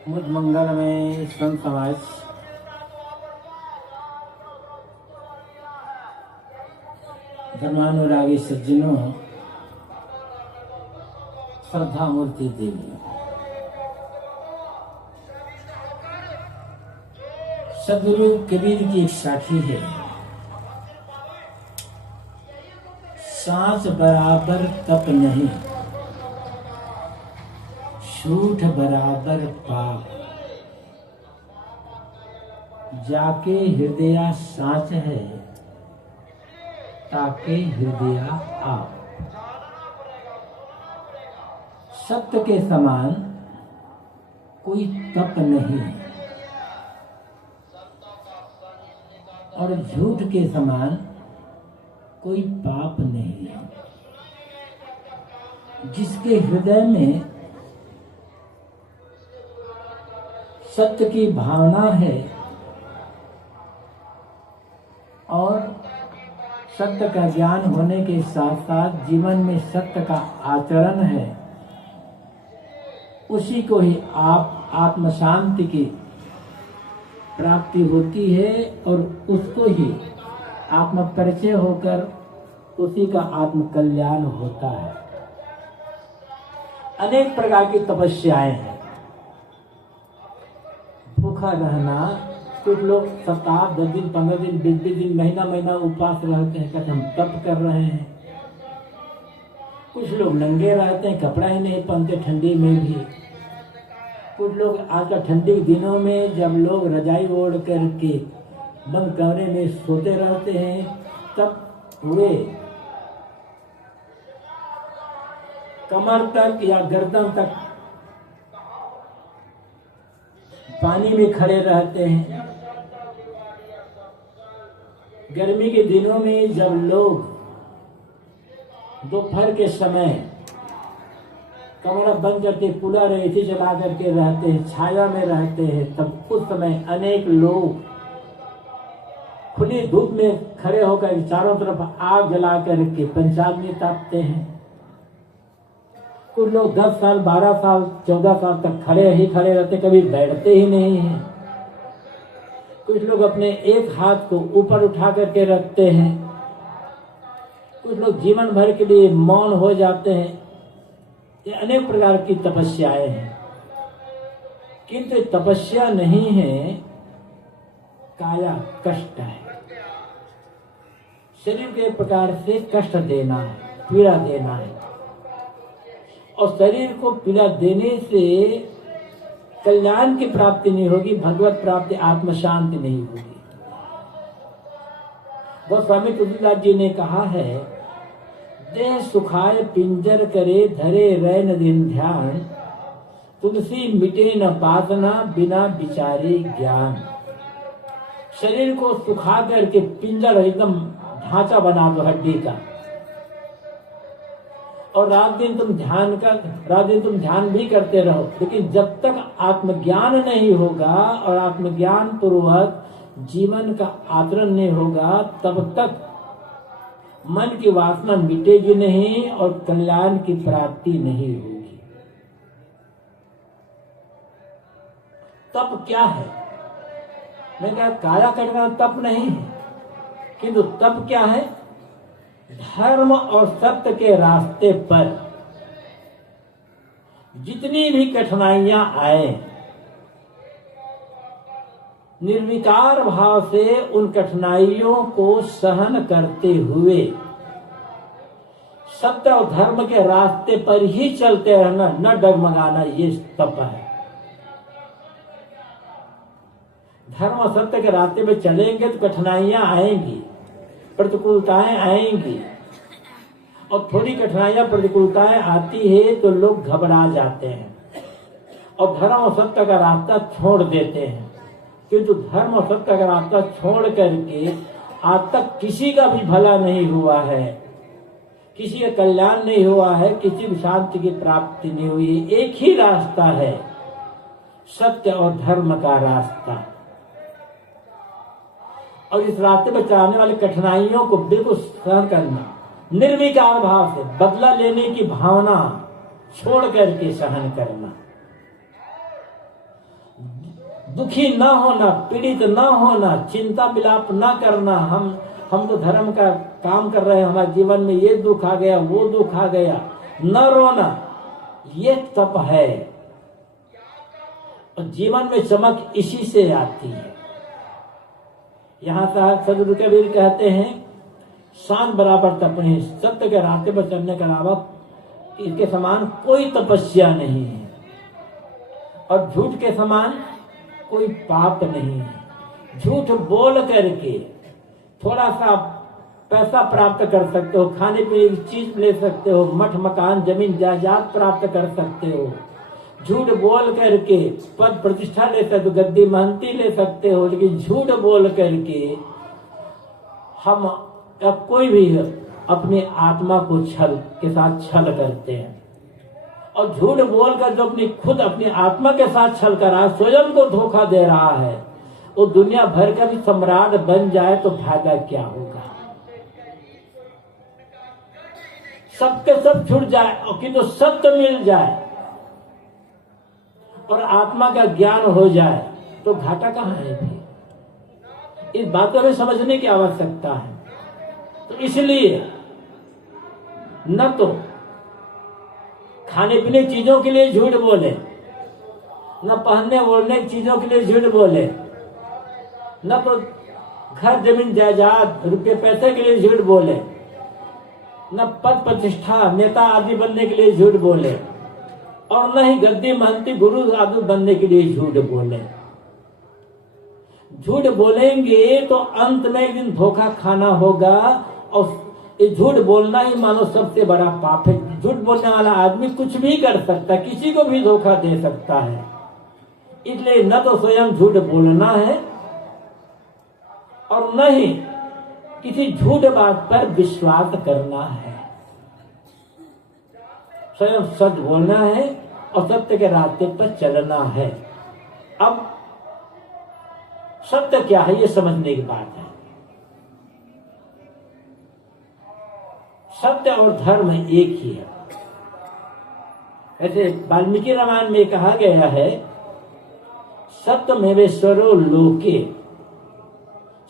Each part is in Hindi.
मुझ मंगल में संत समाज धर्मानुरागी सज्जनों, श्रद्धा मूर्ति देवी, सदगुरु कबीर की एक साखी है, सांस बराबर तप नहीं, झूठ बराबर पाप, जाके हृदय साच है, ताके हृदय आप। सत्य के समान कोई तप नहीं और झूठ के समान कोई पाप नहीं। जिसके हृदय में सत्य की भावना है और सत्य का ज्ञान होने के साथ साथ जीवन में सत्य का आचरण है, उसी को ही आत्म शांति की प्राप्ति होती है और उसको ही आत्म परिचय होकर उसी का आत्म कल्याण होता है। अनेक प्रकार की तपस्याएं हैं। भूखा रहना, कुछ लोग सप्ताह 10 दिन 15 दिन 20 दिन महीना उपवास रहते हैं, कहते हम तप कर रहे हैं। कुछ लोग नंगे रहते हैं, कपड़ा ही नहीं पहनते ठंडी में भी। कुछ लोग आजकल ठंडी के दिनों में जब लोग रजाई ओढ़ करके बंद कमरे में सोते रहते हैं, तब वे कमर तक या गर्दन तक पानी में खड़े रहते हैं। गर्मी के दिनों में जब लोग दोपहर के समय कमरा बंद करके कूलर एसी चला करके रहते हैं, छाया में रहते हैं, तब उस समय अनेक लोग खुली धूप में खड़े होकर चारों तरफ आग जला करके पंचाग्नि तापते हैं। कुछ लोग 10 साल 12 साल 14 साल तक खड़े रहते, कभी बैठते ही नहीं हैं। कुछ लोग अपने एक हाथ को ऊपर उठा करके रखते हैं। कुछ लोग जीवन भर के लिए मौन हो जाते हैं। ये अनेक प्रकार की तपस्याएं हैं, किंतु तपस्या नहीं है, काया कष्ट है। शरीर के प्रकार से कष्ट देना है, पीड़ा देना है, और शरीर को पीड़ा देने से कल्याण की प्राप्ति नहीं होगी, भगवत प्राप्ति, आत्म शांति नहीं होगी। गोस्वामी तुलसीदास जी ने कहा है, देह सुखाए पिंजर करे धरे रैन दिन ध्यान, तुलसी मिटे न वासना बिना विचारे ज्ञान। शरीर को सुखा करके पिंजर एकदम ढांचा बना दो हड्डी का, और रात दिन तुम ध्यान भी करते रहो, लेकिन जब तक आत्मज्ञान नहीं होगा और आत्मज्ञान पूर्वक जीवन का आचरण नहीं होगा, तब तक मन की वासना मिटेगी नहीं और कल्याण की प्राप्ति नहीं होगी। तप क्या है? मैं कहा काया करना तप नहीं है, किंतु तप क्या है? धर्म और सत्य के रास्ते पर जितनी भी कठिनाइयां आए, निर्विकार भाव से उन कठिनाइयों को सहन करते हुए सत्य और धर्म के रास्ते पर ही चलते रहना, न डगमगाना, ये तप है। धर्म और सत्य के रास्ते में चलेंगे तो कठिनाइयां आएंगी, प्रतिकूलताएं आएंगी, और थोड़ी कठिनाइयां प्रतिकूलताएं आती है तो लोग घबरा जाते हैं और धर्म और सत्य का रास्ता छोड़ देते हैं। किंतु धर्म और सत्य का रास्ता छोड़ करके आज तक किसी का भी भला नहीं हुआ है, किसी का कल्याण नहीं हुआ है, किसी भी शांति की प्राप्ति नहीं हुई है। एक ही रास्ता है, सत्य और धर्म का रास्ता, और इस रास्ते पर चलाने वाली कठिनाइयों को बिल्कुल सहन करना, निर्विकार भाव से बदला लेने की भावना छोड़ करके सहन करना। दुखी ना होना, पीड़ित ना होना, चिंता विलाप ना करना। हम तो धर्म का काम कर रहे हैं, हमारे जीवन में ये दुख आ गया, वो दुख आ गया, न रोना, ये तप है। और जीवन में चमक इसी से आती है। यहां साहब सदगुरु कबीर कहते हैं, शांत बराबर तप नहीं, सत्य के रास्ते पर चलने के अलावा इसके समान कोई तपस्या नहीं है, और झूठ के समान कोई पाप नहीं है। झूठ बोल करके थोड़ा सा पैसा प्राप्त कर सकते हो, खाने पीने की चीज ले सकते हो, मठ मकान जमीन जायदाद प्राप्त कर सकते हो। झूठ बोल करके पद प्रतिष्ठा ले सकते हो, गद्दी महंती ले सकते हो। लेकिन झूठ बोल करके हम कोई भी अपनी आत्मा को छल के साथ छल करते हैं। और झूठ बोलकर जो अपनी आत्मा के साथ छल कर रहा है, स्वयं को धोखा दे रहा है, वो दुनिया भर का भी सम्राट बन जाए तो फायदा क्या होगा। सबके सब छूट जाए और किंतु सत्य मिल जाए और आत्मा का ज्ञान हो जाए तो घाटा कहाँ है भी। इस बातों में समझने की आवश्यकता है। तो इसलिए न तो खाने पीने चीजों के लिए झूठ बोले, न पहनने ओढ़ने की चीजों के लिए झूठ बोले, न तो घर जमीन जायदाद रुपये पैसे के लिए झूठ बोले, न पद प्रतिष्ठा नेता आदि बनने के लिए झूठ बोले, और न ही गद्दी महंती गुरु आदि बनने के लिए झूठ बोले। झूठ बोलेंगे तो अंत में एक दिन धोखा खाना होगा। और ये झूठ बोलना ही मानो सबसे बड़ा पाप है। झूठ बोलने वाला आदमी कुछ भी कर सकता है, किसी को भी धोखा दे सकता है। इसलिए न तो स्वयं झूठ बोलना है और न ही किसी झूठ बात पर विश्वास करना है। स्वयं सच बोलना है और सत्य के रास्ते पर चलना है। अब सत्य क्या है ये समझने की बात है। सत्य और धर्म एक ही है। ऐसे वाल्मीकि रामायण में कहा गया है, सत्यमेवेश्वरो लोके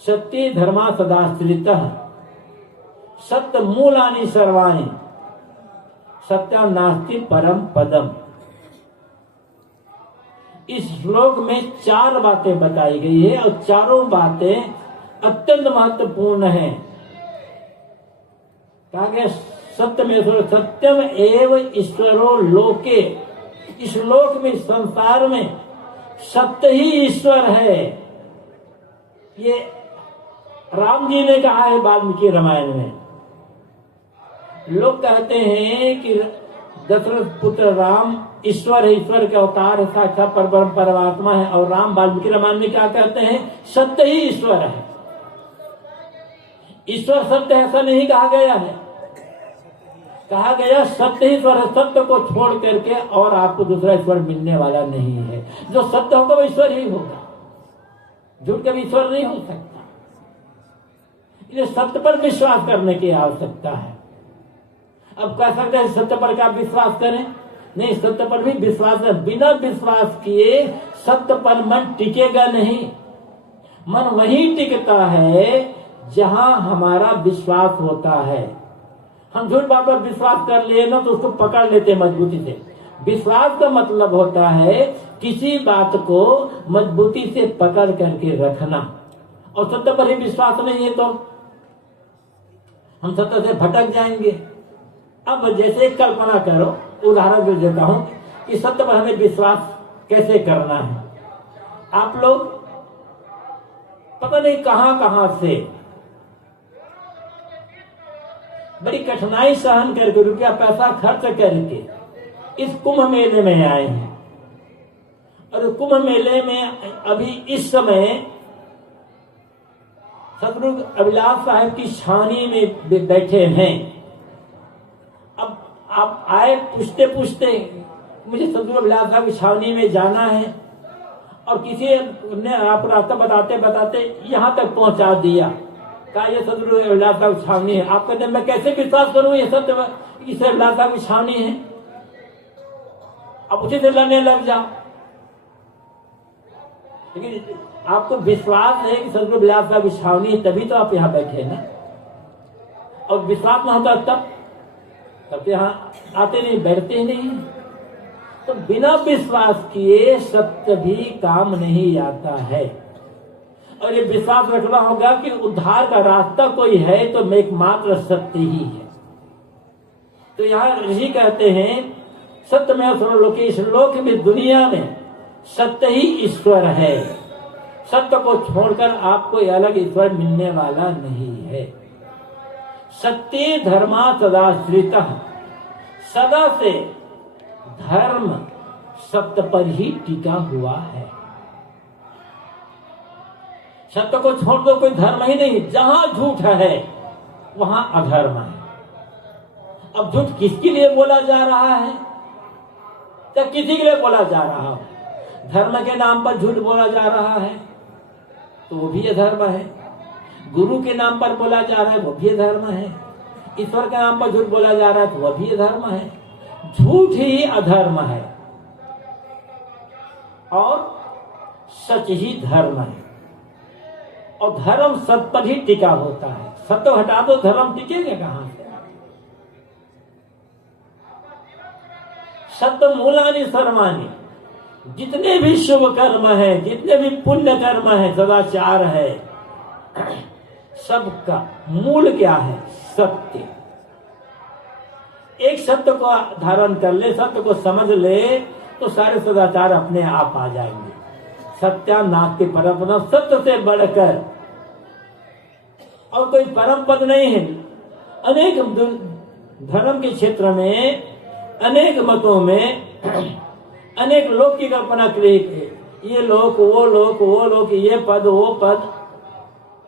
सत्य धर्मा सदाश्रितः सत्य मूलानि सर्वाणि सत्यम नास्ति परम पदम। इस श्लोक में 4 बातें बताई गई है और चारों बातें अत्यंत महत्वपूर्ण हैं। कहा गया सत्यम एव ईश्वरो लोके, इस लोक में संसार में सत्य ही ईश्वर है। ये राम जी ने कहा है वाल्मीकि रामायण में। लोग कहते हैं कि दशरथ पुत्र राम ईश्वर है, ईश्वर के अवतार है, साक्षात परमात्मा है। और राम वाल्मीकि रामायण में क्या कहते हैं, सत्य ही ईश्वर है। ईश्वर सत्य ऐसा नहीं कहा गया है, कहा गया सत्य ही ईश्वर है। सत्य को छोड़ करके और आपको दूसरा ईश्वर मिलने वाला नहीं है। जो सत्य होगा वो ईश्वर ही होगा, झूठ कभी ईश्वर नहीं हो सकता। इसलिए सत्य पर विश्वास करने की आवश्यकता है। अब कह सकते हैं सत्य पर क्या विश्वास करें, नहीं, सत्य पर भी विश्वास है। बिना विश्वास किए सत्य पर मन टिकेगा नहीं। मन वही टिकता है जहां हमारा विश्वास होता है। हम झूठ बात पर विश्वास कर लिए ना तो उसको पकड़ लेते मजबूती से। विश्वास का मतलब होता है किसी बात को मजबूती से पकड़ करके रखना। और सत्य पर ही विश्वास नहीं है तो हम सत्य से भटक जाएंगे। अब जैसे कल्पना करो, उदाहरण जो देता हूं कि सत्य पर हमें विश्वास कैसे करना है। आप लोग पता नहीं कहां से बड़ी कठिनाई सहन करके रुपया पैसा खर्च करके इस कुंभ मेले में आए हैं। और कुंभ मेले में अभी इस समय सतगुरु अभिलाष साहब की छावनी में बैठे हैं। अब आप आए पूछते पूछते मुझे सतगुरु अभिलाष साहब की छावनी में जाना है, और किसी ने आप रास्ता बताते बताते यहां तक पहुंचा दिया। कहा ये सतगुरु अभिलाष साहब छावनी है। आप कहते मैं कैसे विश्वास करूं ये सत्य इसे अभिलाष साहब की छावनी है। अब उसी से लड़ने लग जाओ। लेकिन आपको विश्वास है कि सदगुरु बिलास का छावनी है, तभी तो आप यहाँ बैठे ना। और विश्वास न होता तब यहाँ आते नहीं, बैठते ही नहीं। तो बिना विश्वास किए सत्य भी काम नहीं आता है। और ये विश्वास रखना होगा कि उद्धार का रास्ता कोई है तो एकमात्र सत्य ही है। तो यहाँ ऋषि कहते हैं सत्य में सर्वलोकी, इस लोक में दुनिया में सत्य ही ईश्वर है। सत्य को छोड़कर आपको अलग ईश्वर मिलने वाला नहीं है। सत्य धर्मा सदाश्रितः, सदा से धर्म सत्य पर ही टिका हुआ है। सत्य को छोड़ दो कोई धर्म ही नहीं। जहां झूठ है वहां अधर्म है। अब झूठ किसके लिए बोला जा रहा है? तो किसी के लिए बोला जा रहा है? धर्म के नाम पर झूठ बोला जा रहा है तो वो भी अधर्म है। गुरु के नाम पर बोला जा रहा है वो भी अधर्म है। ईश्वर के नाम पर झूठ बोला जा रहा है तो वह भी अधर्म है। झूठ ही अधर्म है और सच ही धर्म है। और धर्म सत्य पर ही टिका होता है। सत्य हटा दो धर्म टिकेगा कहां से? सत्य मूलानि सर्वाणि, जितने भी शुभ कर्म है, जितने भी पुण्य कर्म है, सदाचार है, सबका मूल क्या है? सत्य। एक सत्य को धारण कर ले, सत्य को समझ ले तो सारे सदाचार अपने आप आ जाएंगे। सत्या नास्ति परम, सत्य से बढ़कर और कोई परम पद नहीं है। अनेक धर्म के क्षेत्र में, अनेक मतों में अनेक लोक की कल्पना की, ये लोक वो लोक, वो लोक ये पद वो पद।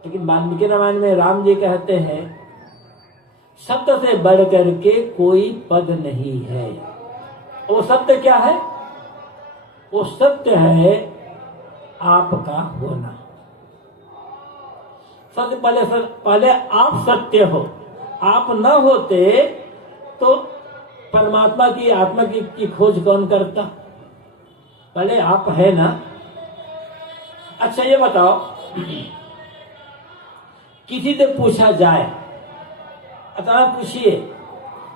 लेकिन वाल्मीकि रामायण में राम जी कहते हैं सत्य से बढ़ करके कोई पद नहीं है। वो सत्य क्या है? वो सत्य है आपका होना। सत्य पहले आप सत्य हो। आप न होते तो परमात्मा की, आत्मा की खोज कौन करता? पहले आप है ना। अच्छा ये बताओ, किसी से पूछा जाए, अतः पूछिए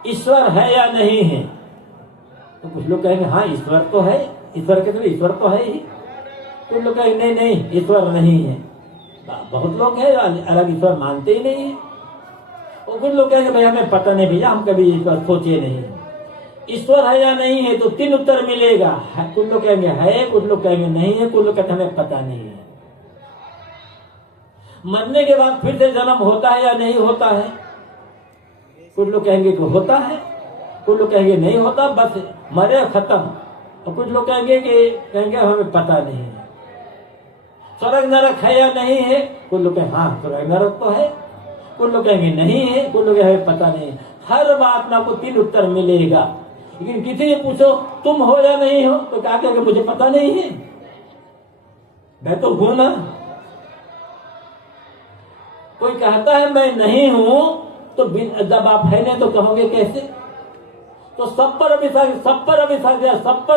ईश्वर है या नहीं है, तो कुछ लोग कहेंगे हाँ ईश्वर तो है। ईश्वर के तो ईश्वर तो है ही। कुछ लोग कहेंगे नहीं नहीं ईश्वर नहीं है। बहुत लोग हैं अलग ईश्वर मानते ही नहीं है। और कुछ लोग कहेंगे भाई हमें पता नहीं भैया, हम कभी ईश्वर सोचे नहीं। ईश्वर है या नहीं है तो 3 उत्तर मिलेगा। कुछ लोग कहेंगे है, कुछ लोग कहेंगे नहीं है, कुछ लोग कहते हमें पता नहीं है। मरने के बाद फिर से जन्म होता है या नहीं होता है? कुछ लोग कहेंगे कि होता है, कुछ लोग कहेंगे नहीं होता, बस मरे खत्म। और कुछ लोग कहेंगे हमें पता नहीं है। स्वर्ग नरक है या नहीं है? कुछ लोग कहेंगे हाँ स्वर्ग नरक तो है, कुछ लोग कहेंगे नहीं है, कुछ लोग कहेंगे पता नहीं है। हर बात में आपको 3 उत्तर मिलेगा। लेकिन किसी से पूछो तुम हो या नहीं हो तो क्या कहेंगे मुझे पता नहीं है, मैं तो हूं ना। कोई कहता है मैं नहीं हूं तो जब आप है नहीं तो कहोगे कैसे? तो सब पर अविश्वास, सब पर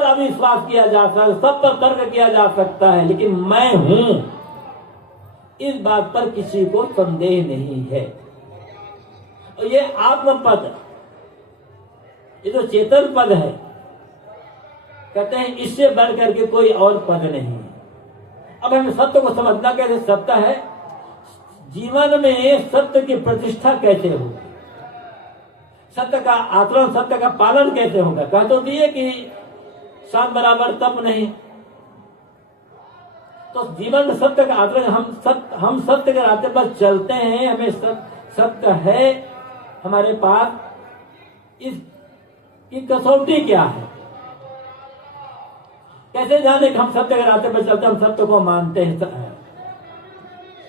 अविश्वास किया जा सकता है, सब पर तर्क किया जा सकता है, लेकिन मैं हूं इस बात पर किसी को संदेह नहीं है। और ये आत्मपद, ये जो चेतन पद है, कहते हैं इससे बढ़ करके कोई और पद नहीं है। अब हमें सत्य को समझना कैसे? सत्य है जीवन में सत्य की प्रतिष्ठा कैसे होगी, सत्य का आचरण, सत्य का पालन कैसे होगा। कह तो दिए कि 7 बराबर तप नहीं। तो जीवन में सत्य का आचरण, हम सत्य के रास्ते पर चलते हैं, हमें सत्य है हमारे पास, इसकी कसौटी क्या है? कैसे जाने कि हम सत्य के रास्ते पर चलते, हम सत्य को मानते हैं?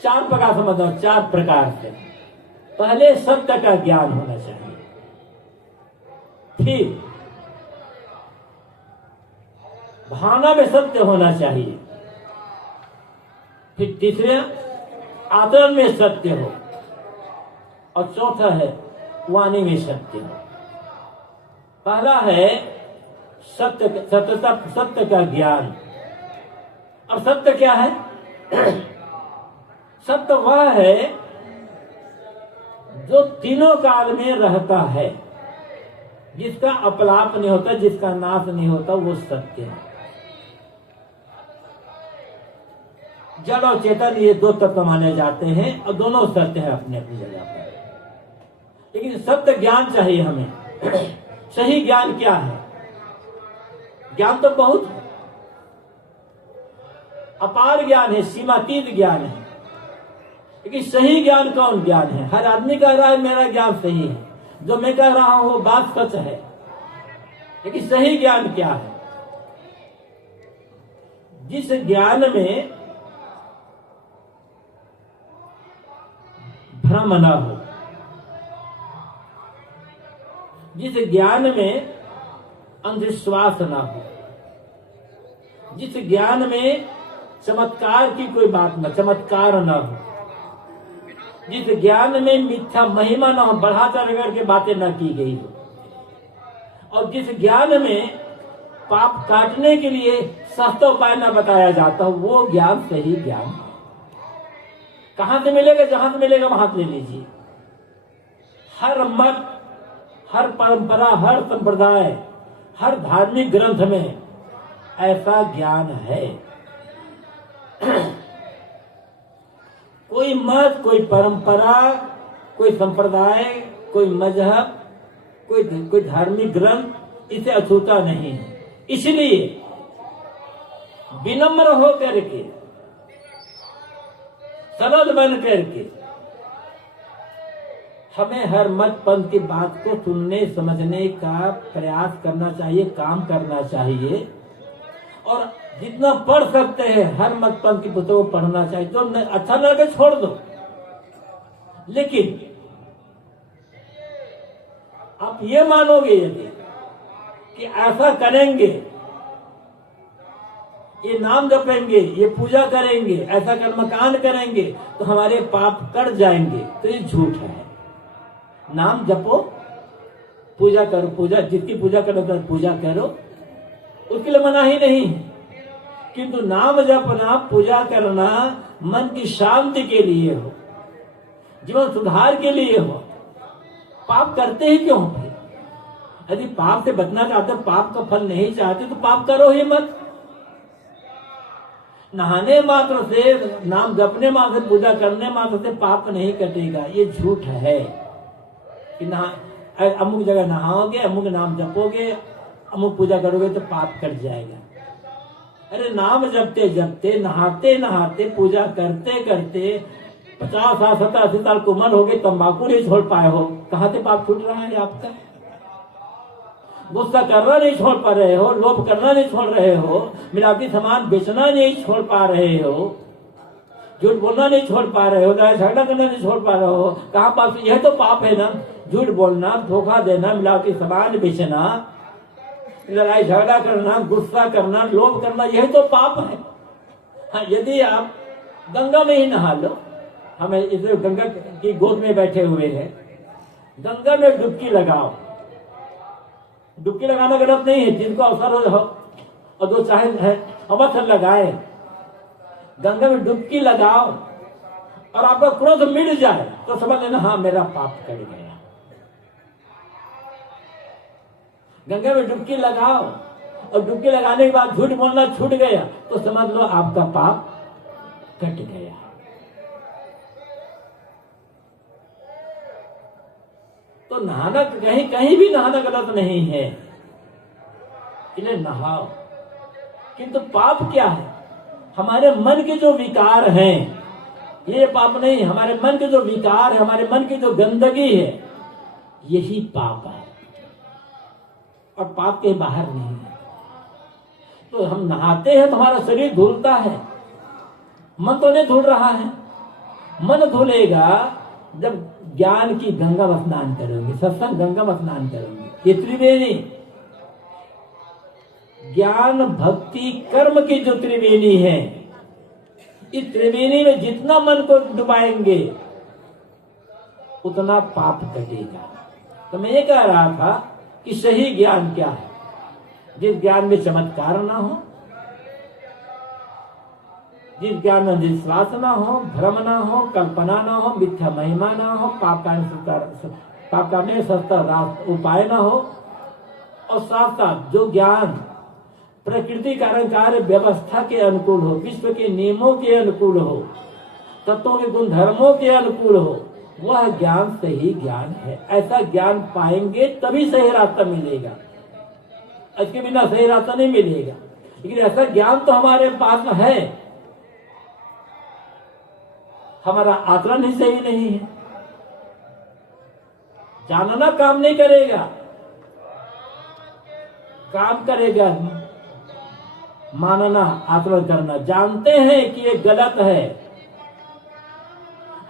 4 प्रकार समझो, 4 प्रकार से। पहले सत्य का ज्ञान होना चाहिए, फिर भावना में सत्य होना चाहिए, फिर तीसरे आचरण में सत्य हो, और चौथा है वाणी में सत्य हो। पहला है सत्य का ज्ञान, और सत्य क्या है? सत्य वह है जो तीनों काल में रहता है, जिसका अपलाप नहीं होता, जिसका नाश नहीं होता, वो सत्य है। जड़ और चेतन ये दो तत्व माने जाते हैं और दोनों सत्य है अपने अपनी जगह पर। लेकिन सत्य ज्ञान चाहिए हमें। सही ज्ञान क्या है? ज्ञान तो बहुत है, अपार ज्ञान है, सीमातीत ज्ञान है, लेकिन सही ज्ञान कौन ज्ञान है? हर आदमी कह रहा है मेरा ज्ञान सही है, जो मैं कह रहा हूं वो बात सच है, लेकिन सही ज्ञान क्या है? जिस ज्ञान में भ्रम न हो, जिस ज्ञान में अंधविश्वास न हो, जिस ज्ञान में चमत्कार की कोई बात न, चमत्कार न हो, जिस ज्ञान में मिथ्या महिमा न हो, बढ़ा चढ़ करके बातें न की गई हो, और जिस ज्ञान में पाप काटने के लिए सस्ता उपाय न बताया जाता हो, वो ज्ञान सही ज्ञान है। कहां से मिलेगा? जहां से मिलेगा वहां से ले लीजिए। हर मत, हर परंपरा, हर संप्रदाय, हर धार्मिक ग्रंथ में ऐसा ज्ञान है। कोई मत, कोई परंपरा, कोई संप्रदाय, कोई मजहब, कोई धार्मिक ग्रंथ इसे अछूता नहीं है। इसलिए विनम्र हो करके, सरल बन करके हमें हर मत पंथ की बात को सुनने समझने का प्रयास करना चाहिए, काम करना चाहिए, और जितना पढ़ सकते हैं हर मत पंथ की पुस्तकों को पढ़ना चाहिए। तो अच्छा न लगे छोड़ दो, लेकिन आप ये मानोगे यदि कि ऐसा करेंगे, ये नाम जपेंगे, ये पूजा करेंगे, ऐसा कर्मकांड करेंगे तो हमारे पाप कट जाएंगे, तो ये झूठ है। नाम जपो, पूजा करो, पूजा जिसकी पूजा करो तो पूजा करो, उसके लिए मना ही नहीं है, किंतु नाम जपना, पूजा करना मन की शांति के लिए हो, जीवन सुधार के लिए हो। पाप करते ही क्यों? यदि पाप से बचना चाहते, पाप का फल नहीं चाहते, तो पाप करो ही मत। नहाने मात्र से, नाम जपने मात्र से, पूजा करने मात्र से पाप नहीं कटेगा, ये झूठ है कि अमुक जगह नहाओगे, अमुक नाम जपोगे, अमुक पूजा करोगे तो पाप कट जाएगा। अरे नाम जपते जपते, नहाते नहाते, पूजा करते करते 50 साल 70 80 साल की उम्र हो गई, तंबाकू नहीं छोड़ पाए हो, कहां से पाप छूट रहा है आपका? गुस्सा करना नहीं छोड़ पा रहे हो, लोभ करना नहीं छोड़ रहे हो, मिलावटी सामान बेचना नहीं छोड़ पा रहे हो, झूठ बोलना नहीं छोड़ पा रहे हो, लड़ाई झगड़ा करना नहीं छोड़ पा रहे हो, कहाँ पाप? यह तो पाप है ना, झूठ बोलना, धोखा देना, मिलावटी सामान बेचना, लड़ाई झगड़ा करना, गुस्सा करना, लोभ करना, यह तो पाप है। हाँ, यदि आप गंगा में ही नहा लो, हमें इसे गंगा की गोद में बैठे हुए हैं, गंगा में डुबकी लगाओ। डुबकी लगाना गलत नहीं है, जिनको अवसर हो और जो चाहे अवसर लगाए, गंगा में डुबकी लगाओ और आपका क्रोध मिट जाए तो समझ लेना हाँ मेरा पाप कट गया। गंगा में डुबकी लगाओ और डुबकी लगाने के बाद झूठ बोलना छूट गया तो समझ लो आपका पाप कट गया। तो नहाना कहीं कहीं भी नहाना गलत नहीं है, इसलिए नहाओ। किंतु पाप क्या है? हमारे मन के जो विकार हैं, ये पाप नहीं, हमारे मन के जो विकार है, हमारे मन की जो गंदगी है, यही पाप है और पाप के बाहर नहीं है। तो हम नहाते हैं तो हमारा शरीर धुलता है, मन तो नहीं धुल रहा है। मन धुलेगा जब ज्ञान की गंगा में स्नान करोगे, सत्संग गंगा में स्नान करोगे। ये त्रिवेणी, ज्ञान भक्ति कर्म की जो त्रिवेणी है, इस त्रिवेणी में जितना मन को डुबाएंगे उतना पाप कटेगा। तो मैं ये कह रहा था कि सही ज्ञान क्या है? जिस ज्ञान में चमत्कार ना हो, जिस ज्ञान में विश्वास ना हो, भ्रम ना हो, कल्पना ना हो, मिथ्या महिमा ना हो, पाप का सस्ता उपाय ना हो, और साथ साथ जो ज्ञान प्रकृति कारण कार्य व्यवस्था के अनुकूल हो, विश्व के नियमों के अनुकूल हो, तत्वों के गुणधर्मों के अनुकूल हो, वह ज्ञान सही ज्ञान है। ऐसा ज्ञान पाएंगे तभी सही रास्ता मिलेगा, इसके बिना सही रास्ता नहीं मिलेगा। लेकिन ऐसा ज्ञान तो हमारे पास है, हमारा आचरण ही सही नहीं है। जानना काम नहीं करेगा, काम करेगा मानना, आचरण करना। जानते हैं कि ये गलत है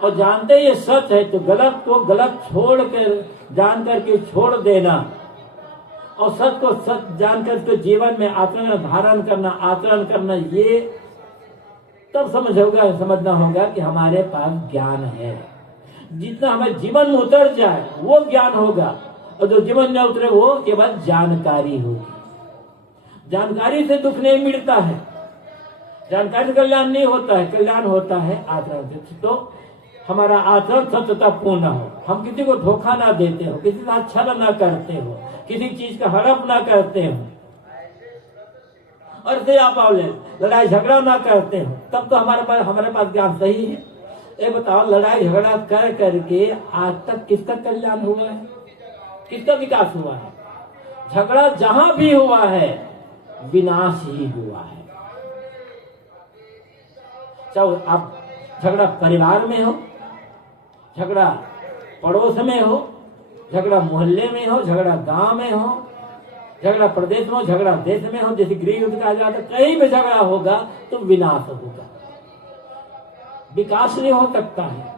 और जानते ये सच है, तो गलत को गलत छोड़ कर, जान करके छोड़ देना, और सच को सच जानकर तो जीवन में आचरण धारण करना, आचरण करना, ये तब समझना होगा कि हमारे पास ज्ञान है। जितना हमें जीवन में उतर जाए वो ज्ञान होगा, और जो जीवन में उतरे वो केवल जानकारी होगी। जानकारी से दुख नहीं मिटता है, जानकारी से कल्याण नहीं होता है, कल्याण होता है आचरण से। तो हमारा आचरण सत्यता पूर्ण हो, हम किसी को धोखा ना देते हो, किसी का छल ना करते हो, किसी चीज का हड़प ना करते हो, और से आप लड़ाई झगड़ा ना करते हो, तब तो हमारे पास ज्ञान सही है। ये बताओ, लड़ाई झगड़ा कर करके आज तक किसका कल्याण हुआ है, किसका विकास हुआ है? झगड़ा जहां भी हुआ है विनाश ही हुआ है। चाहे आप झगड़ा परिवार में हो, झगड़ा पड़ोस में हो, झगड़ा मोहल्ले में हो, झगड़ा गांव में हो, झगड़ा प्रदेश में हो, झगड़ा देश में हो, जैसे गृह युद्ध कहा जाता है, कहीं भी झगड़ा होगा तो विनाश होगा, विकास नहीं हो सकता है।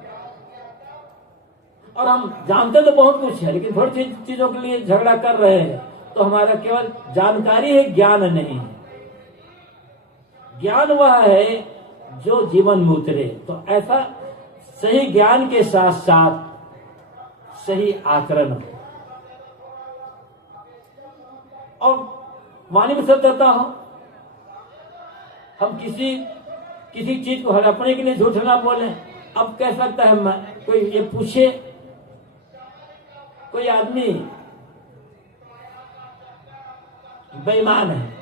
और हम जानते तो बहुत कुछ है, लेकिन थोड़ी चीजों के लिए झगड़ा कर रहे हैं, तो हमारा केवल जानकारी है, ज्ञान नहीं है। ज्ञान वह है जो जीवन में उतरे। तो ऐसा सही ज्ञान के साथ साथ सही आचरण हो, और वाणी में सत्यता हो। हम किसी चीज को हड़पने के लिए झूठ ना बोले। अब कह सकता है, कोई ये पूछे, कोई आदमी बेईमान है,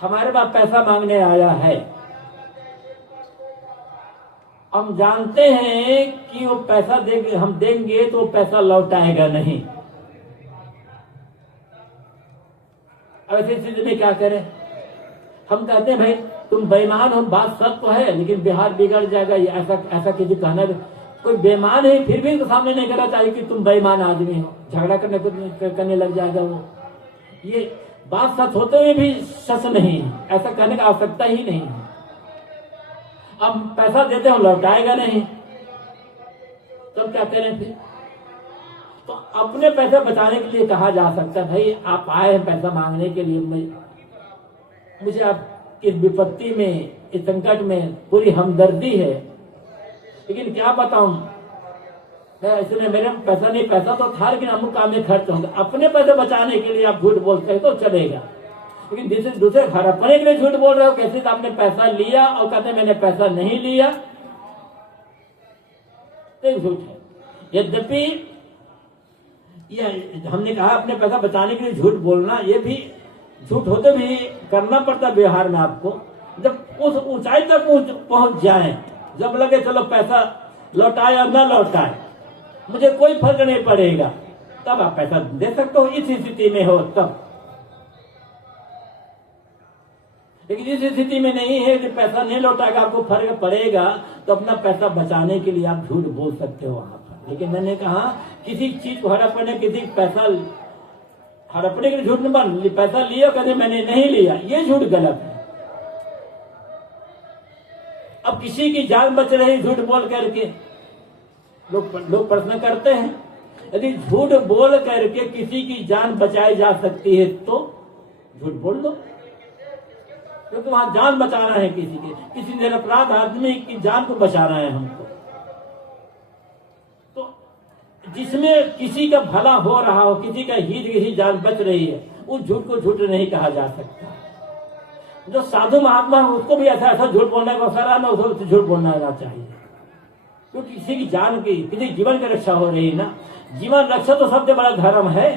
हमारे पास पैसा मांगने आया है, हम जानते हैं कि वो पैसा देंगे, हम देंगे तो वो पैसा लौटाएगा नहीं। ऐसी स्थिति में क्या करें? हम कहते हैं भाई तुम बेईमान हो, बात सच तो है, लेकिन बिहार बिगड़ जाएगा, ऐसा किसी कहना। कोई बेईमान है फिर भी तो सामने नहीं करना चाहिए कि तुम बेईमान आदमी हो, झगड़ा करने लग जाएगा वो। ये बात सच होते हुए भी सच नहीं है, ऐसा कहने की आवश्यकता ही नहीं है। अब पैसा देते हो, लौटाएगा नहीं, तो क्या करें फिर? तो अपने पैसे बचाने के लिए कहा जा सकता है, भाई आप आए हैं पैसा मांगने के लिए, मुझे आप इस विपत्ति में, इस संकट में पूरी हमदर्दी है, लेकिन क्या बताऊं, इसलिए मेरे पैसा नहीं, पैसा तो था लेकिन अमुक काम में खर्च होगा। अपने पैसे बचाने के लिए आप झूठ बोलते हैं तो चलेगा, लेकिन दूसरे हड़पने के लिए झूठ बोल रहे हो। कैसे आपने पैसा लिया और कहते मैंने पैसा नहीं लिया, तो झूठ है। यद्यपि ये हमने कहा अपने पैसा बचाने के लिए झूठ बोलना, ये भी झूठ होते भी करना पड़ता व्यवहार में आपको। जब उस ऊंचाई तक पहुंच जाए, जब लगे चलो पैसा लौटाए और न लौटाए मुझे कोई फर्क नहीं पड़ेगा, तब आप पैसा दे सकते हो। इस स्थिति में हो तब, लेकिन इस स्थिति में नहीं है कि पैसा नहीं लौटाएगा आपको फर्क पड़ेगा, तो अपना पैसा बचाने के लिए आप झूठ बोल सकते हो वहां पर। लेकिन मैंने कहा किसी चीज को हड़पने, किसी पैसा हड़पने के लिए झूठ नहीं बोल, पैसा लिया कहते मैंने नहीं लिया, ये झूठ गलत है। अब किसी की जान बच रही झूठ बोल करके, लोग प्रश्न करते हैं, यदि झूठ बोल करके किसी की जान बचाई जा सकती है तो झूठ बोल दो, क्योंकि वहां जान बचाना है किसी निरपराध आदमी की जान को बचाना है हमको। तो जिसमें किसी का भला हो रहा हो, किसी का हित, किसी जान बच रही है, उस झूठ को झूठ नहीं कहा जा सकता। जो साधु महात्मा है उसको भी ऐसा ऐसा झूठ बोलने का अवसर आना, उसको झूठ बोलना आना चाहिए, क्योंकि किसी की जान की, किसी जीवन की रक्षा हो रही है ना। जीवन रक्षा तो सबसे बड़ा धर्म है।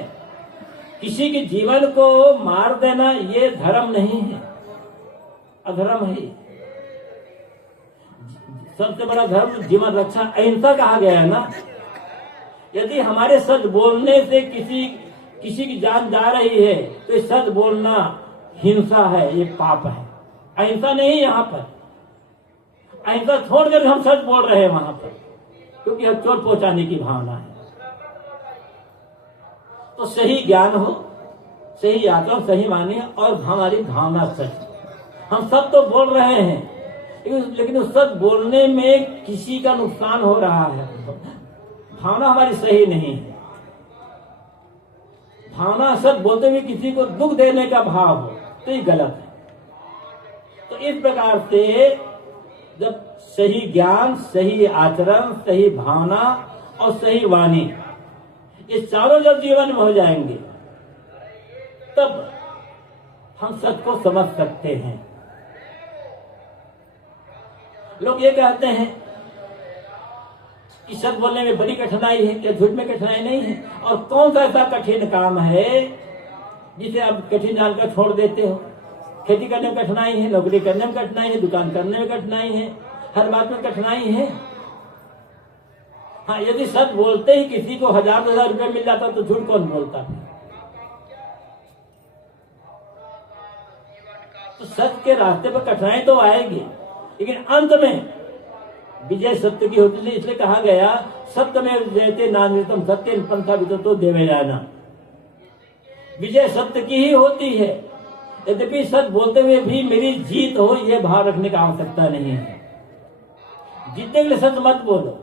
किसी के जीवन को मार देना ये धर्म नहीं है, अधर्म है। सबसे बड़ा धर्म जीवन रक्षा, अहिंसा कहा गया है ना। यदि हमारे सच बोलने से किसी की जान जा रही है तो सच बोलना हिंसा है, ये पाप है। अहिंसा नहीं यहाँ पर, अहिंसा छोड़कर हम सच बोल रहे हैं वहां पर, क्योंकि हम चोट पहुंचाने की भावना है। तो सही ज्ञान हो, सही आचरण, सही मानिए और हमारी भावना सच। हम सब तो बोल रहे हैं लेकिन उस सच बोलने में किसी का नुकसान हो रहा है, भावना हमारी सही नहीं है। भावना सच बोलते हुए किसी को दुख देने का भाव हो तो ये गलत है। तो इस प्रकार से जब सही ज्ञान, सही आचरण, सही भावना और सही वाणी, ये चारों जब जीवन में हो जाएंगे तब हम सच को समझ सकते हैं। लोग ये कहते हैं कि सच बोलने में बड़ी कठिनाई है, क्या झूठ में कठिनाई नहीं है? और कौन सा ऐसा कठिन काम है जिसे आप कठिन जानकर छोड़ देते हो? खेती करने में कठिनाई है, नौकरी करने में कठिनाई है, दुकान करने में कठिनाई है, हर बात में कठिनाई है। हाँ, यदि सच बोलते ही किसी को 1000-2000 रुपए मिल जाता तो झूठ कौन बोलता? तो सच के रास्ते पर कठिनाई तो आएगी, लेकिन अंत में विजय सत्य की होती है। इसलिए कहा गया सत्य में जयते नान्यतम सत्य पंथा विततो देवे जाना। विजय सत्य की ही होती है। यद्यपि सच बोलते हुए भी मेरी जीत हो, यह भाव रखने की आवश्यकता नहीं है। जीतने के लिए सच मत बोलो,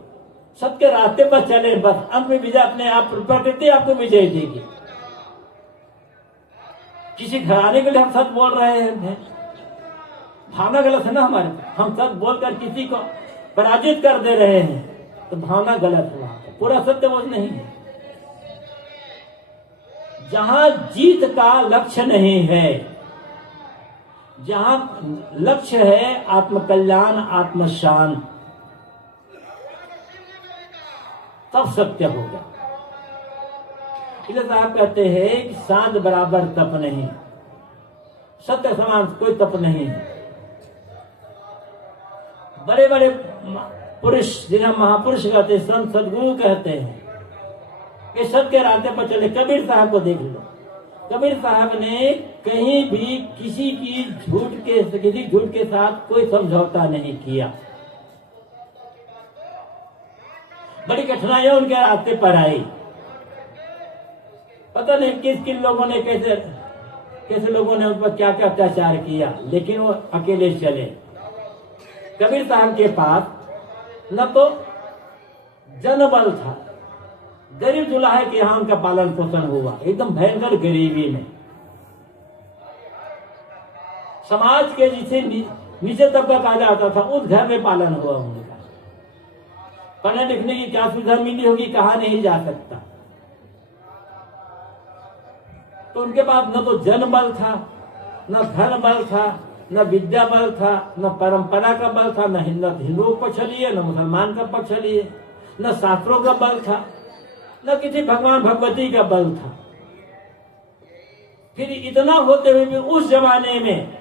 सत्य के रास्ते पर चले, बस अंत में विजय अपने आप, प्रकृति आपको विजय देगी। किसी घराने के लिए हम सच बोल रहे हैं, भावना गलत है ना हमारे। हम सच बोलकर किसी को पराजित कर दे रहे हैं तो भावना गलत हुआ, पूरा सत्य वो नहीं है। जहां जीत का लक्ष्य नहीं है, जहां लक्ष्य है आत्मकल्याण, आत्मशांति, तब सत्य होगा। इसलिए साहब कहते हैं कि सांझ बराबर तप नहीं, सत्य समान कोई तप नहीं है। बड़े बड़े पुरुष जिन्हें महापुरुष कहते हैं, संत सदगुरु कहते हैं, कि सत्य के रास्ते पर चले। कबीर साहब को देख लो, कबीर साहब ने कहीं भी किसी झूठ के साथ कोई समझौता नहीं किया। बड़ी कठिनाइयां उनके रास्ते पर आई। पता नहीं किस किन लोगों ने कैसे लोगों ने उन पर क्या क्या अत्याचार किया, लेकिन वो अकेले चले। कबीर साहब के पास न तो जनबल था, गरीब दुल्हा के यहाँ उनका पालन पोषण हुआ, एकदम भयंकर गरीबी में। समाज के जिसे नीचे तबका कहा जाता था, उस घर में पालन हुआ उनका। पढ़ने लिखने की क्या सुविधा मिली होगी, कहा नहीं जा सकता। तो उनके पास न तो जनबल था, न धन बल था, न विद्या बल था, न परंपरा का बल था, न हिंदू पक्ष लिए, न मुसलमान का पक्ष लिए, न शास्त्रों का बल था, न किसी भगवान भगवती का बल था। फिर इतना होते हुए भी उस जमाने में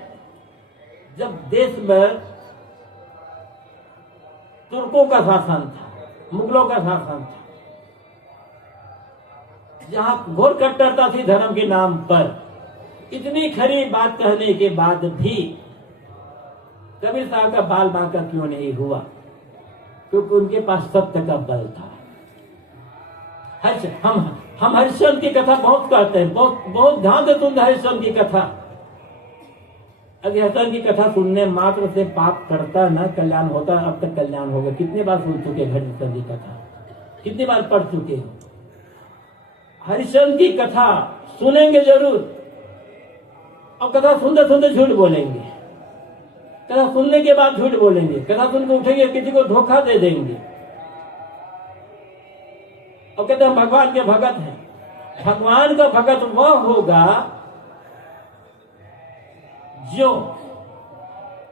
जब देश में तुर्कों का शासन था, मुगलों का शासन था, जहां घोर कट्टरता थी धर्म के नाम पर, इतनी खरी बात कहने के बाद भी कबीर साहब का बाल बांका क्यों नहीं हुआ? क्योंकि उनके पास सत्य का बल था। हम हरिश्चंद्र की कथा बहुत कहते हैं, बहुत ध्यान से सुनते हरिश्चंद्र की कथा। अगर हरिश्चंद्र की कथा सुनने मात्र से पाप करता ना कल्याण होता, अब तक कल्याण होगा। कितनी बार सुन चुके हरिश्चंद्र की कथा, कितनी बार पढ़ चुके हो? हरिश्चंद्र की कथा सुनेंगे जरूर, और कथा सुनते सुनते झूठ बोलेंगे, कथा सुनने के बाद झूठ बोलेंगे, कथा सुनकर उठेंगे किसी को धोखा दे देंगे और कहते हैं भगवान के भगत हैं। भगवान का भगत वह होगा जो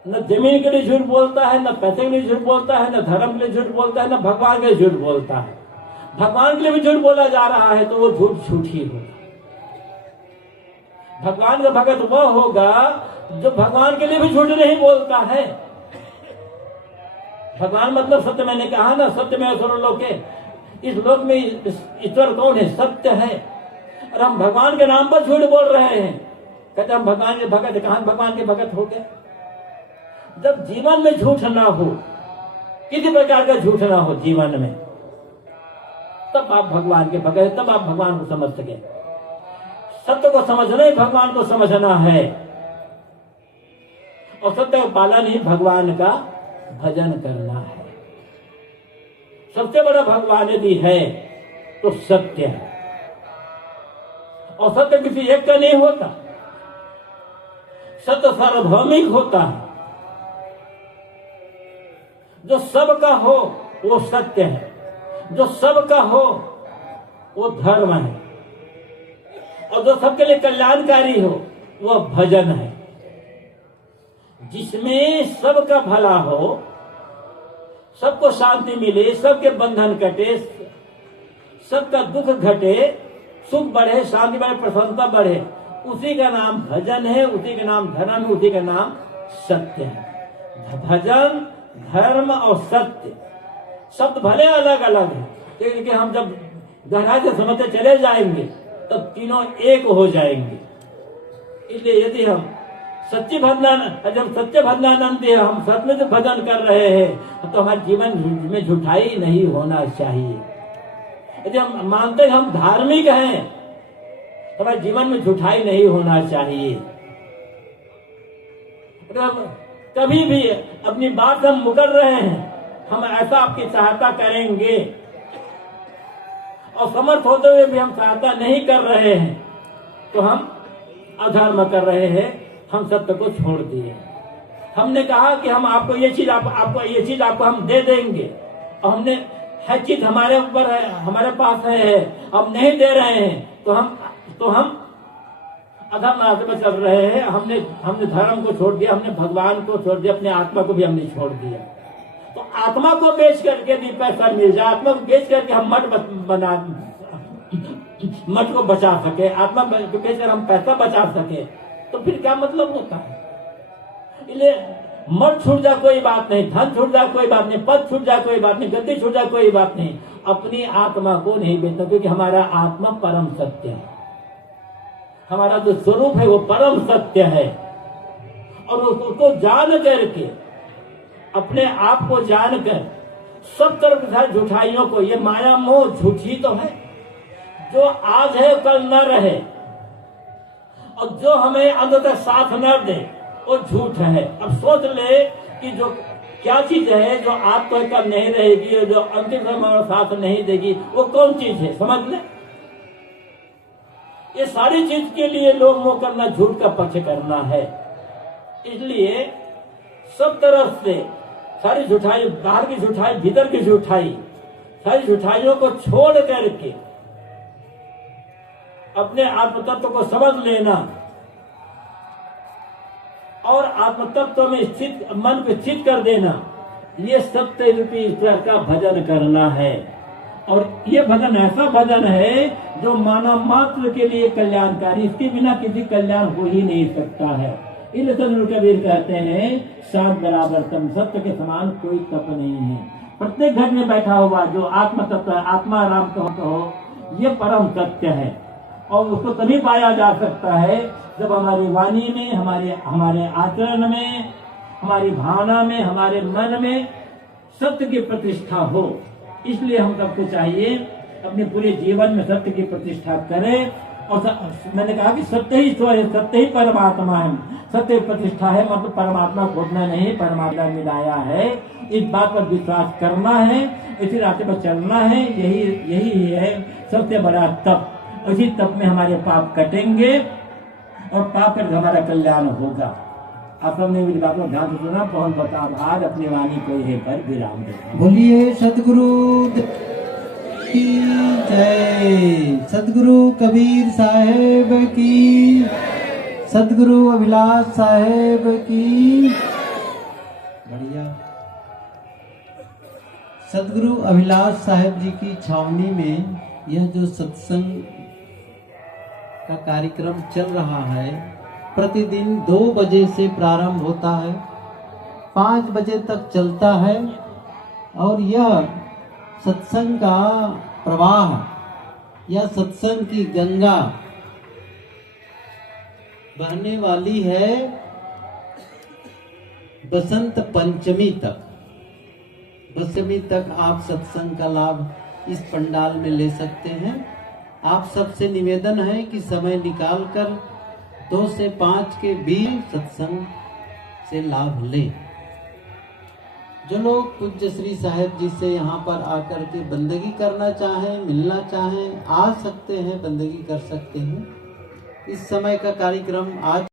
न जमीन के लिए झूठ बोलता है, न पैसे के लिए झूठ बोलता है, न धर्म के लिए झूठ बोलता है, न भगवान के लिए झूठ बोलता है। भगवान के लिए भी झूठ बोला जा रहा है तो वो झूठ ही होगा। भगवान का भगत वह होगा जो भगवान के लिए भी झूठ नहीं बोलता है। भगवान मतलब सत्य, मैंने कहा ना, सत्य में सर्वलोके, इस लोक में ईश्वर कौन है? सत्य है। और हम भगवान के नाम पर झूठ बोल रहे हैं, कहते हम भगवान के भगत। कहां भगवान के भगत हो गए? जब जीवन में झूठ ना हो, किसी प्रकार का झूठ ना हो जीवन में, तब आप भगवान के भगत, तब आप भगवान को समझ सके। सत्य को समझना ही भगवान को समझना है, और सत्य का पालन ही भगवान का भजन करना है। सबसे बड़ा भगवान यदि है तो सत्य है, और सत्य किसी एक का नहीं होता, सत्य सार्वभौमिक होता है। जो सबका हो वो सत्य है, जो सबका हो वो धर्म है, और जो सबके लिए कल्याणकारी हो वो भजन है। जिसमें सबका भला हो, सबको शांति मिले, सबके बंधन कटे, सबका दुख घटे, सुख बढ़े, शांति बढ़े, प्रसन्नता बढ़े, उसी का नाम भजन है, उसी का नाम धर्म है, उसी का नाम सत्य है। भजन, धर्म और सत्य शब्द भले अलग अलग है, लेकिन हम जब गहराई से समझते चले जाएंगे तब तीनों एक हो जाएंगे। इसलिए यदि हम सच्ची भजन, जब सच्चे भजनानंद है, हम सच में जो भजन कर रहे हैं, तो हमारे जीवन में झूठाई नहीं होना चाहिए। यदि हम मानते हैं हम धार्मिक हैं, तो हमारे जीवन में झूठाई नहीं होना चाहिए। कभी भी अपनी बात हम मुकर रहे हैं, हम ऐसा आपकी सहायता करेंगे, और समर्थ होते हुए भी हम सहायता नहीं कर रहे हैं, तो हम अधर्म कर रहे हैं, हम सत्य को छोड़ दिए। हमने कहा कि हम आपको ये चीज आपको ये चीज आपको हम दे देंगे, और हमने हर चीज हमारे ऊपर है, हमारे पास है, हम नहीं दे रहे हैं, तो हम अधर्म रास्ते पर चल रहे हैं। हमने धर्म को छोड़ दिया, हमने भगवान को छोड़ दिया, अपने आत्मा को भी हमने छोड़ दिया। तो आत्मा को बेच करके भी पैसा मिल जाए, आत्मा को बेच करके हम मठ को बचा सके, आत्मा को बेचकर हम पैसा बचा सके, तो फिर क्या मतलब होता है? इसलिए मठ छूट जाए कोई बात नहीं, धन छूट जाए कोई बात नहीं, पद छूट जाए कोई बात नहीं, गद्दी छूट जाए कोई बात नहीं, अपनी आत्मा को नहीं बेचता, क्योंकि हमारा आत्मा परम सत्य है। हमारा जो स्वरूप है वो परम सत्य है, और उसको जान करके, अपने आप को जानकर, सब तरफ झूठाइयों को, ये माया मोह झूठी तो है, जो आज है कल न रहे, और जो हमें अंततः साथ न दे वो झूठ है। अब सोच ले कि जो क्या चीज है जो आज तो कल नहीं रहेगी, और जो अंतिम समय साथ नहीं देगी, वो कौन चीज है? समझ ले। ये सारी चीज के लिए लोग मोह करना, झूठ का पक्ष करना है। इसलिए सब तरफ से सारी झूठाई, बाहर की झूठाई, भीतर की झूठाई, सारी झूठाइयों को छोड़ करके अपने आत्म तत्व को समझ लेना, और आत्म तत्व में स्थित मन को स्थित कर देना, ये सत्य रूपी ईश्वर का भजन करना है। और ये भजन ऐसा भजन है जो मानव मात्र के लिए कल्याणकारी, इसके बिना किसी कल्याण हो ही नहीं सकता है। इसलिए संत कबीर कहते हैं, शांत बराबर तम, सत्य के समान कोई तप नहीं है। प्रत्येक घर में बैठा हुआ जो आत्म तत्व है, आत्मा राम कहो, ये परम सत्य है, और उसको तभी पाया जा सकता है जब हमारी वाणी में, हमारे आचरण में, हमारी भावना में, हमारे मन में सत्य की प्रतिष्ठा हो। इसलिए हम सबको चाहिए अपने पूरे जीवन में सत्य की प्रतिष्ठा करें। और मैंने कहा कि सत्य ही ईश्वर है, सत्य ही परमात्मा है। सत्य प्रतिष्ठा है मतलब परमात्मा खोजना नहीं, परमात्मा मिलाया है, इस बात पर विश्वास करना है, इसी रास्ते पर चलना है। यही है सबसे बड़ा तप। इसी तप में हमारे पाप कटेंगे, और पाप कर हमारा कल्याण होगा। आप सबने मेरी बात को ध्यान से सुना। बहुत बहुत आज अपनी वाणी को यहीं पर विराम देता हूं। बोलिए सतगुरु की जय, सतगुरु कबीर साहेब की, सतगुरु अभिलाष साहेब की बढ़िया। सदगुरु अभिलाष साहेब जी की छावनी में यह जो सत्संग का कार्यक्रम चल रहा है, प्रतिदिन 2 बजे से प्रारंभ होता है, 5 बजे तक चलता है और यह सत्संग का प्रवाह या सत्संग की गंगा बहने वाली है बसंत पंचमी तक। दशमी तक आप सत्संग का लाभ इस पंडाल में ले सकते हैं। आप सबसे निवेदन है कि समय निकालकर 2 से 5 के बीच सत्संग से लाभ लें। जो लोग पूज्य श्री साहेब जी से यहाँ पर आकर के बंदगी करना चाहें, मिलना चाहें, आ सकते हैं, बंदगी कर सकते हैं। इस समय का कार्यक्रम आज